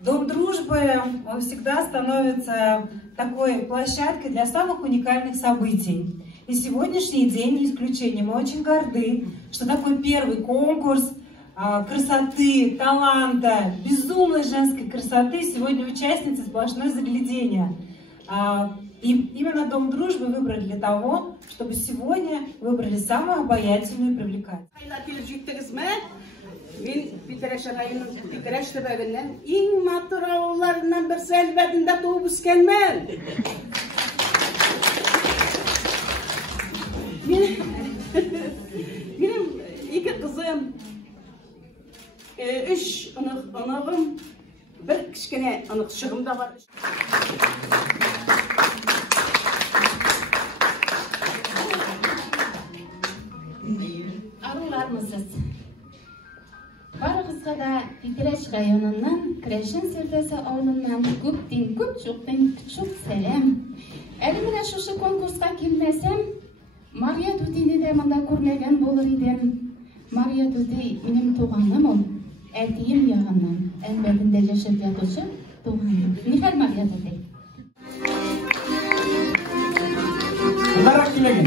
Дом дружбы, он всегда становится такой площадкой для самых уникальных событий. И сегодняшний день не исключение. Мы очень горды, что такой первый конкурс красоты, таланта, безумной женской красоты сегодня участницы сплошное заглядение. И именно Дом дружбы выбрали для того, чтобы сегодня выбрали самую обаятельную и привлекательную. Мен Питереш районының Питереш төбәгеннән иң матур авылларыннан берсе әлбәтендә туып үскәнмен. Минем ике кызым, 3 анагым, бер кичкенә аныкчыгым да бар. Арулармысыз. Барығызға да Питереш районынан, Крешен Сердесі ауылынан көптен көп жоқтен күшік сәлем. Әлі міне шушы конкурсқа келмесем, Мария Тутині де мында көрмеген болыр едім. Мария Тути менің туғаным ол, әтейім яғынан, әлбәтінде жашып жатушы туғаным. Нихәл Мария Тути? Бұлдарақ келеген.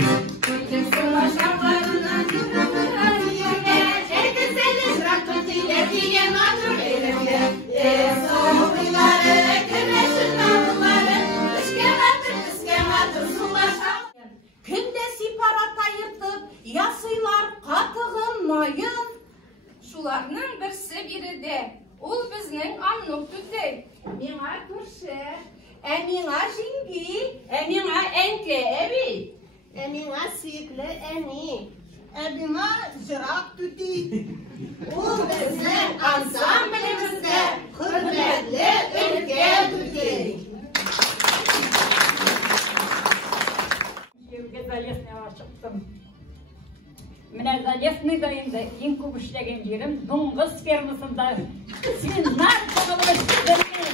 Күнде сипарат айыртып, ясыйлар қатығын майын. Шуларның бірсі биреде, ол біздің Аннук Тути. Миңа күрші, әмиңа жинги, әмиңа әнке әби. Әмиңа сүйіклі әни, әбиңа жырақ Тути. Ол біздің ансамблімізді құрметлі өлке Тути. Менә Залесный дайында иң күп эшләгән җирем дуңгыз фермасында. Свинар кабылып бергән.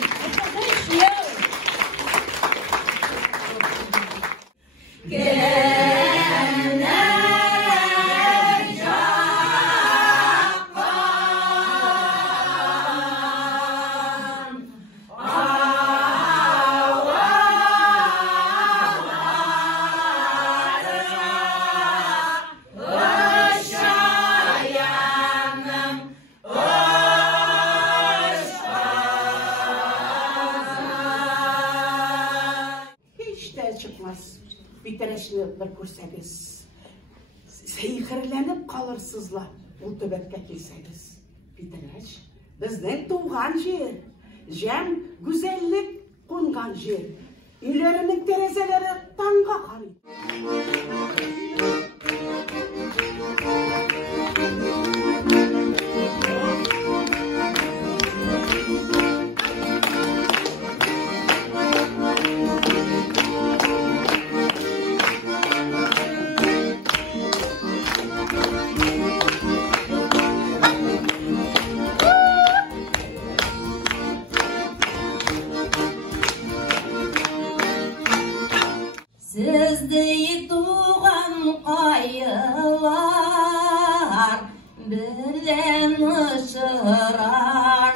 Питерешні бір көрсәгіз, сейхірләніп қалырсызла, бұл төбәтке келсәгіз. Питереш, біздің туған жер, жәм güzellik қонған жер, үйлерінің терезелері таңға қарайды. Sizді туған қайылар, білен ұшырар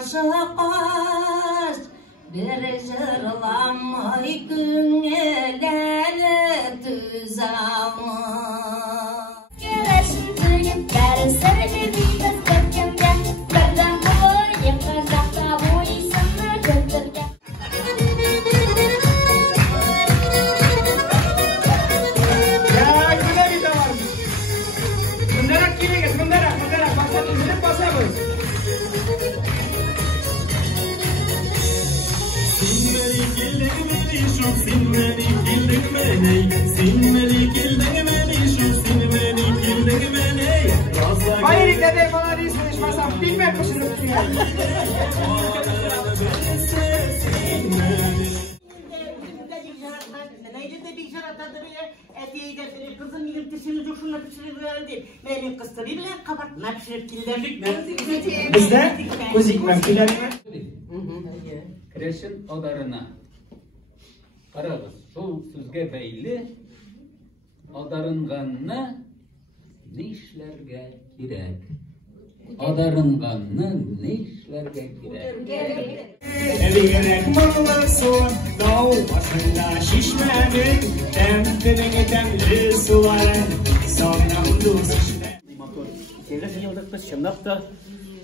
шықаш, бір жырламай күңеләлі түз алмыз. Керешін түгіп бәрі сәлі бейбіз көткенде, бірден бұл екі жақта бойсыны көтірген. Hayır dede bana değil konuşmasam bilmem kusunu. Kızım yedim dişini coşuna pişirirlerdi. Benim kıstırı bile kabartma pişirirdiler. Bizde kuzik mevkiler mi? Крешен аударына. Қарағыз, сол сөзге бәйлі аударынғанына не ішлерге керек? Adarınğanны ne işlerge gerek? Evirek malısın, dağ başında şişmenin, demdiğini demli suların, sonamdı şişme. Келесі жылдық біз шындап та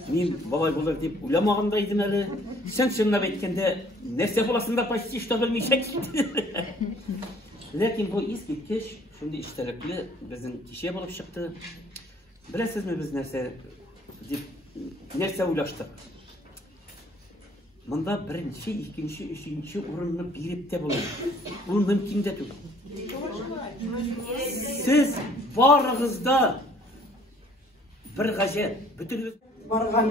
мен бабай болар деп ойламағандайдым әлі. Сен шындап айткенде нәрсе боласың да почти что білмейсің. Ләкин бұл ескерткіш шундай іштәлекле біздің кеше болып шықты. Білесізме біз нәрсе ойлаштық. Мұнда бірінші, екінші, үшінші орынны беріп те болады. Бұл мүмкін де түгел. Сіз барыңызда bir ғажап бүтін Барған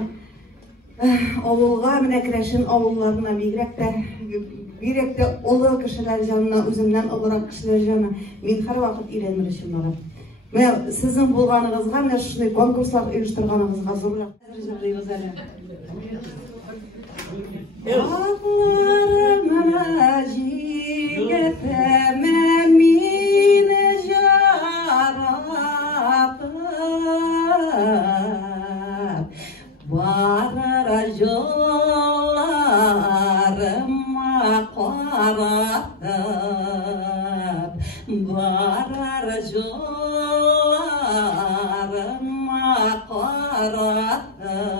ауылға, міне Крешин ауылларына бигрәк тә олы кешеләр җанына, үземнән олырак кешеләр җанына мин һәрвакыт өйрәнмешем бар. Менә сезнең булганыгызга, менә шундый конкурслар оештырганыгызга зур рәхмәт. Varara yollarıma qaratıp, varara yollarıma qaratıp.